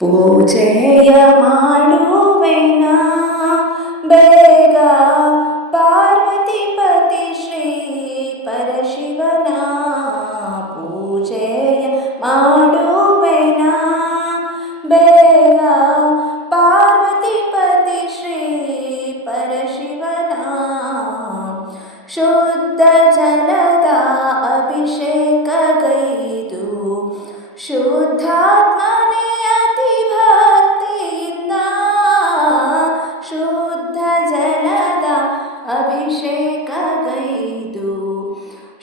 ಪೂಜೆಯ ಮಾಡುವೆನ ಬೇಗ ಪಾರ್ವತಿ ಪತಿ ಶ್ರೀ ಪರಶಿವನ ಪೂಜೆಯ ಮಾಡುವೆನ ಬೇಗ ಪಾರ್ವತಿ ಪತಿ ಶ್ರೀ ಪರಶಿವನ ಶುದ್ಧ ಜಲದ ಅಭಿಷೇಕಗೈದು ಶುದ್ಧಾತ್ಮನೇ ಅತಿ ಭಕ್ತಿಯಿಂದ ಶುದ್ಧ ಜಲದ ಅಭಿಷೇಕಗೈದು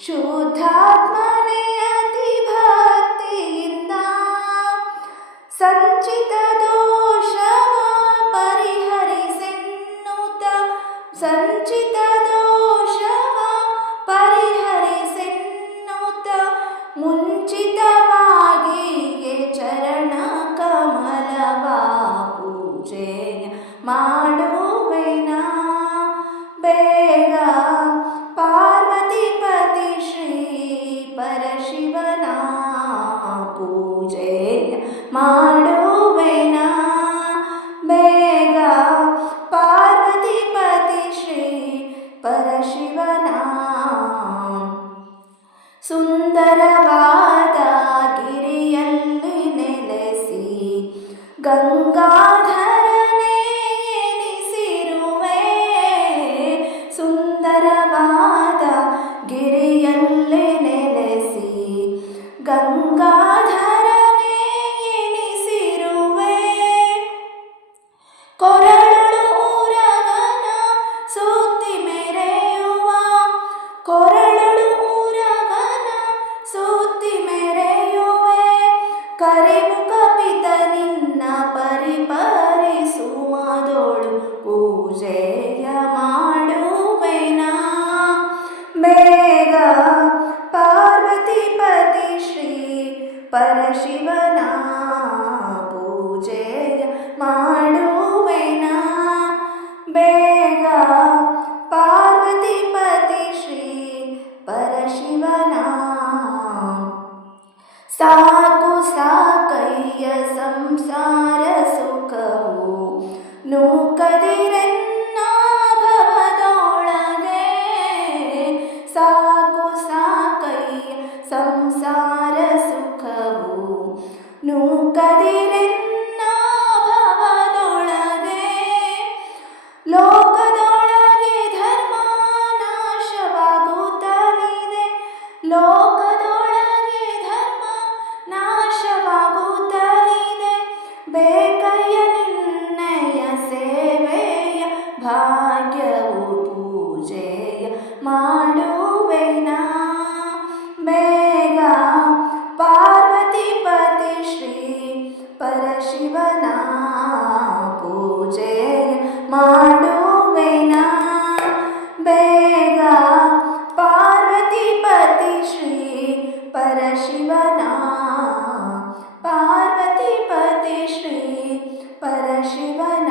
ಶುದ್ಧಾತ್ಮನೇ ಅತಿ ಭಕ್ತಿಯಿಂದ ಸಂಚಿತ ದೋಷವ ಪರಿಹರಿಸೆನ್ನುತ್ತ ಸಂಚಿತ ದೋಷವ ಪರಿಹರಿಸೆನ್ನುತ್ತ ಮುಂಚಿತವಾಗಿ ಚರಣ ಕಮಲವ ಪೂಜೆ ಮಾಡುವೆನ ಬೇಗ ಪಾರ್ವತಿ ಪತಿ ಶ್ರೀ ಪರಶಿವನ ಪೂಜೆ ಮಾಡುವೆನ ಬೇಗ ಪಾರ್ವತಿ ಪತಿ ಶ್ರೀ ಪರಶಿವನ ಸುಂದರವಾದ ಗಿರಿಯಲ್ಲಿ ನೆಲೆಸಿ ಗಂಗಾಧರನೇ ಎನಿಸಿರುವೆ ಸುಂದರವಾದ ಗಿರಿಯಲ್ಲಿ ನೆಲೆಸಿ ಗಂಗಾಧರನೇ ಎನಿಸಿರುವೆ ಕೊರಳು ಊರಗನ ಸುತ್ತಿ ಮೆರೆಯುವ ಕೊರಳು ಊರಗನ ಸುತ್ತಿ ಮೆರೆಯುವೆ ಕರಿಮುಖ ಪಿತ ನಿನ್ನ ಪರಿಪರಿಸುವುದೋಳು ಪೂಜೆಯ ಮಾಡುವೆನ ಬೇಗ ಪಾರ್ವತಿ ಪತಿ ಶ್ರೀ ಪರಶಿವನ ಪೂಜೆಯ ಮಾಡುವೆನ ಬೇಗ ಪಾರ್ವತಿ ಪತಿ ಶ್ರೀ ಪರಶಿವನ ಸಾಕು ಸಾಕಯ್ಯ ಸಂಸಾರ ಸುಖವು ನೂಕದಿರೆನ್ನ ಭವದೊಳಗೆ ಸಾಕು ಸಾಕಯ್ಯ ಸಂಸಾರ ಸುಖವು ನೂಕದಿರೆನ್ನ ಭವದೊಳಗೆ ಲೋಕದೊಳಗೆ ಧರ್ಮ ನಾಶವಾಗುತ್ತಲಿದೆ ಲೋಕದೊಳಗೆ ಧರ್ಮ ನಾಶವಾಗುತ್ತಲಿದೆ ಬೇಕಯ್ಯ ನಿನ್ನಯ ಸೇವೆಯ ಭಾಗ್ಯವು ಪೂಜೆಯ ಮಾಡುವೆನ ಬೇಗ ಪಾರ್ವತಿ ಪತಿ ಶ್ರೀ ಪರಶಿವನ ಪೂಜೆಯ ಮಾಡುವೆನ ಬೇಗ ಪಾರ್ವತಿ ಪತಿ ಶ್ರೀ ಪರಶಿವನ ಪಾರ್ವತಿ ಪತಿ ಶ್ರೀ ಪರಶಿವನ